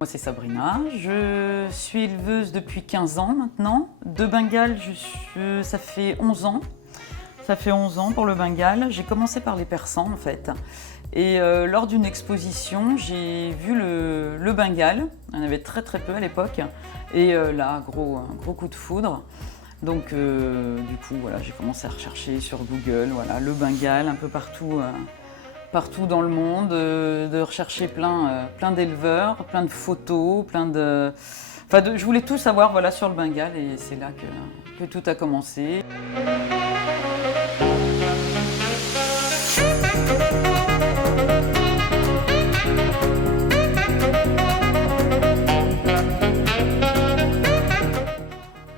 Moi c'est Sabrina, je suis éleveuse depuis 15 ans maintenant. De Bengale, ça fait 11 ans. Ça fait 11 ans pour le Bengale. J'ai commencé par les persans en fait. Et lors d'une exposition, j'ai vu le Bengale. Il y en avait très peu à l'époque. Et là, gros coup de foudre. Donc du coup, voilà, j'ai commencé à rechercher sur Google, voilà, le Bengale un peu partout dans le monde, de rechercher plein d'éleveurs, plein de photos, je voulais tout savoir voilà, sur le Bengale et c'est là que tout a commencé.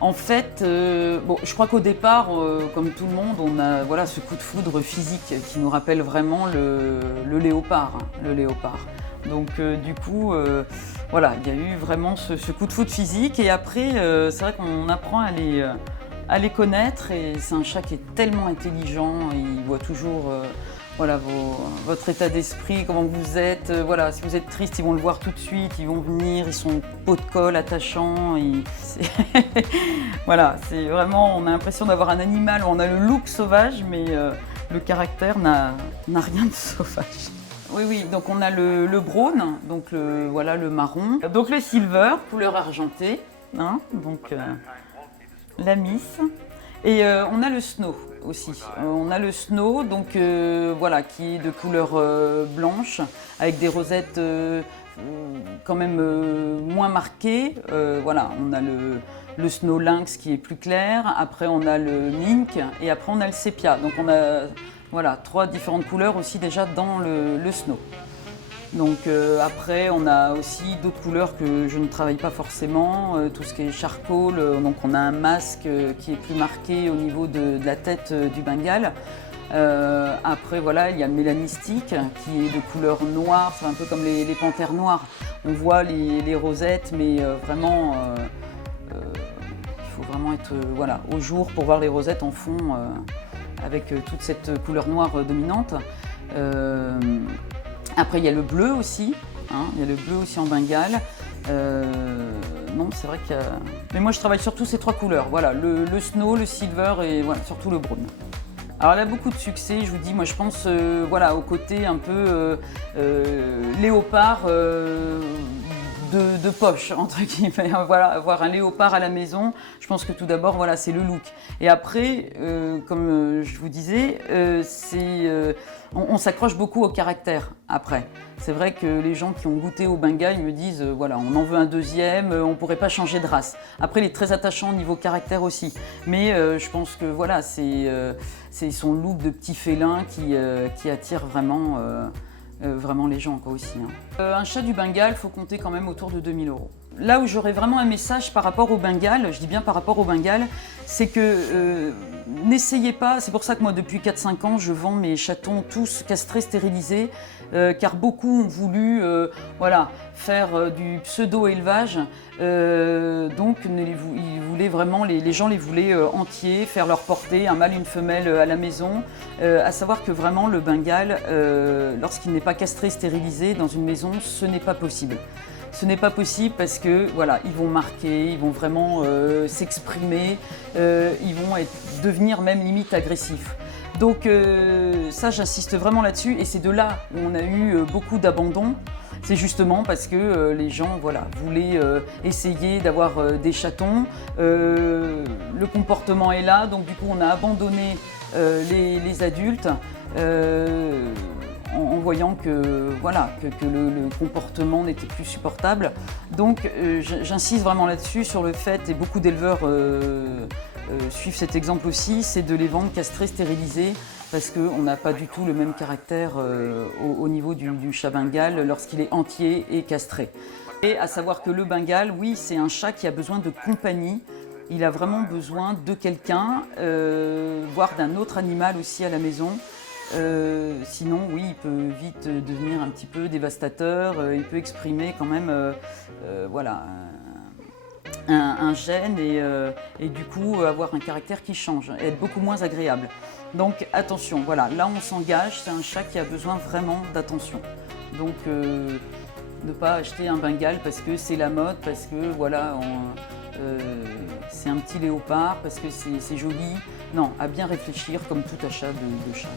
En fait, je crois qu'au départ, comme tout le monde, on a voilà, ce coup de foudre physique qui nous rappelle vraiment le léopard. Le léopard. Donc du coup, voilà, il y a eu vraiment ce coup de foudre physique et après, c'est vrai qu'on apprend à les connaître et c'est un chat qui est tellement intelligent, il voit toujours voilà, votre état d'esprit, comment vous êtes. Voilà, si vous êtes triste, ils vont le voir tout de suite, ils vont venir, ils sont peau de colle, attachants. Voilà, c'est vraiment, on a l'impression d'avoir un animal, on a le look sauvage, mais le caractère n'a rien de sauvage. Oui, donc on a le brown, donc voilà, le marron. Donc le silver, couleur argentée, hein, donc la miss. Et on a le snow aussi. On a le snow, donc voilà, qui est de couleur blanche, avec des rosettes quand même moins marquées. Voilà, on a le snow lynx qui est plus clair, après on a le mink et après on a le sépia. Donc on a voilà, 3 différentes couleurs aussi déjà dans le snow. Donc après on a aussi d'autres couleurs que je ne travaille pas forcément, tout ce qui est charcoal, donc on a un masque qui est plus marqué au niveau de la tête du Bengale. Après voilà, il y a le mélanistique qui est de couleur noire, c'est un peu comme les panthères noires. On voit les rosettes mais vraiment il faut vraiment être voilà, au jour pour voir les rosettes en fond avec toute cette couleur noire dominante. Après, il y a le bleu aussi, hein, il y a le bleu aussi en Bengale. Non, c'est vrai que... Mais moi, je travaille surtout ces 3 couleurs, voilà, le snow, le silver et voilà, surtout le brown. Alors, elle a beaucoup de succès, je vous dis, moi, je pense voilà, au côté un peu léopard de poche, entre guillemets. Voilà, avoir un léopard à la maison, je pense que tout d'abord, voilà, c'est le look. Et après, comme je vous disais, on s'accroche beaucoup au caractère après. C'est vrai que les gens qui ont goûté au Bengale me disent voilà, on en veut un deuxième, on ne pourrait pas changer de race. Après, il est très attachant au niveau caractère aussi. Mais je pense que voilà, c'est son look de petit félin qui attire vraiment les gens quoi, aussi. Hein. Un chat du Bengale, il faut compter quand même autour de 2 000 €. Là où j'aurais vraiment un message par rapport au Bengale, je dis bien par rapport au Bengale, c'est que n'essayez pas, c'est pour ça que moi depuis 4-5 ans je vends mes chatons tous castrés, stérilisés, car beaucoup ont voulu voilà, faire du pseudo-élevage, donc ils voulaient vraiment, les gens les voulaient entiers, faire leur portée, un mâle, une femelle à la maison, à savoir que vraiment le Bengale, lorsqu'il n'est pas castré, stérilisé dans une maison, ce n'est pas possible. Ce n'est pas possible parce que voilà, ils vont marquer, ils vont vraiment s'exprimer, ils vont devenir même limite agressifs. Donc ça, j'insiste vraiment là-dessus et c'est de là où on a eu beaucoup d'abandon. C'est justement parce que les gens voilà, voulaient essayer d'avoir des chatons. Le comportement est là, donc du coup on a abandonné les adultes. En voyant que, voilà, que le comportement n'était plus supportable. Donc j'insiste vraiment là-dessus, sur le fait, et beaucoup d'éleveurs suivent cet exemple aussi, c'est de les vendre castrés, stérilisés, parce qu'on n'a pas du tout le même caractère au niveau du chat Bengale lorsqu'il est entier et castré. Et à savoir que le Bengale, oui, c'est un chat qui a besoin de compagnie. Il a vraiment besoin de quelqu'un, voire d'un autre animal aussi à la maison. Sinon, oui, il peut vite devenir un petit peu dévastateur, il peut exprimer quand même voilà, un gène et du coup avoir un caractère qui change, et être beaucoup moins agréable. Donc attention, voilà, là on s'engage, c'est un chat qui a besoin vraiment d'attention. Donc Ne pas acheter un Bengale parce que c'est la mode, parce que voilà, c'est un petit léopard, parce que c'est joli. Non, à bien réfléchir comme tout achat de chat.